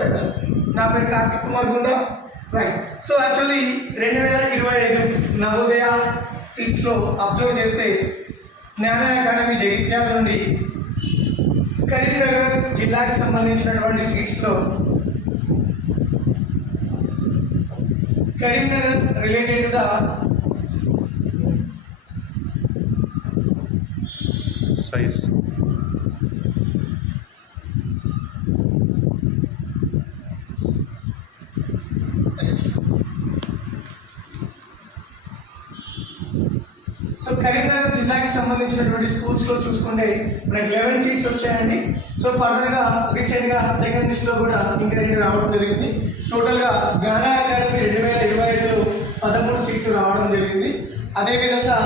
పెట్టాలి. నా పేరు Karthik Kumar Gunda, right. So actually 2025 Navodaya సీట్స్లో అబ్జర్వ్ చేస్తే జ్ఞాన అకాడమీ జగిత్యాల నుండి కరీంనగర్ జిల్లాకి సంబంధించినటువంటి సీట్స్లో కరీంనగర్ రిలేటెడ్గా సైజ్ సో కరీంనగర్ జిల్లాకి సంబంధించినటువంటి స్కూల్స్లో చూసుకుంటే మనకి 11 సీట్స్ వచ్చాయండి. సో ఫర్దర్గా రీసెంట్గా సెకండ్ లిస్ట్లో కూడా ఇంకా 2 రావడం జరిగింది. టోటల్గా జ్ఞాన అకాడమీ 2025లో 13 సీట్లు రావడం జరిగింది. అదేవిధంగా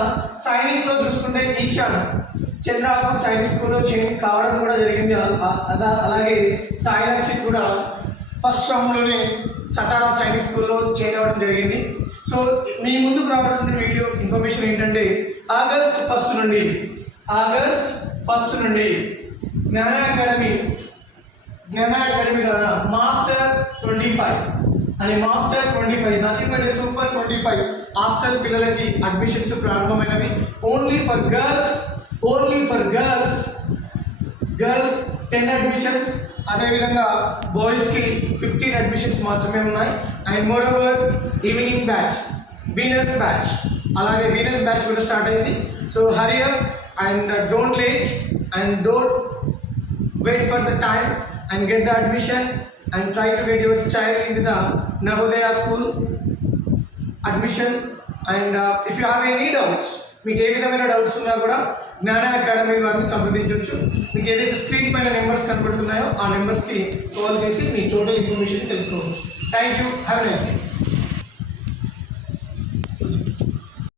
సైనిక్లో చూసుకుంటే ఈశాన్ చంద్రాపూర్ సైనిక్ స్కూల్లో చేంజ్ కావడం కూడా జరిగింది. అలాగే సాయి రక్షిత్ కూడా ఫస్ట్ రౌండ్లోనే సటారా సైనిక్ స్కూల్లో చేరవడం జరిగింది. సో మీ ముందుకు రావడం వీడియో ఇన్ఫర్మేషన్ ఏంటంటే ఆగస్ట్ ఫస్ట్ నుండి జ్ఞాన అకాడమీ ద్వారా మాస్టర్ 25 అని master 25 nothing but super 25 hostel పిల్లలకి అడ్మిషన్స్ ప్రారంభమైనవి. ఓన్లీ ఫర్ గర్ల్స్ 10 అడ్మిషన్స్, అదేవిధంగా బాయ్స్కి 15 అడ్మిషన్స్ మాత్రమే ఉన్నాయి. And moreover evening batch Venus batch అలాగే వీనస్ బ్యాచ్ కూడా స్టార్ట్ అయింది. So hurry up and don't late and don't wait for the time and get the admission and try to get your child into the Navodaya school admission. And if you have any doubts, మీకు ఏ విధమైన doubts ఉన్నా కూడా జ్ఞాన academy వారిని సంప్రదించవచ్చు. మీకు ఏదైతే screen పైన నెంబర్స్ కనబడుతున్నాయో ఆ నెంబర్స్కి కాల్ చేసి మీ టోటల్ ఇన్ఫర్మేషన్ తెలుసుకోవచ్చు. Thank you, have a nice day.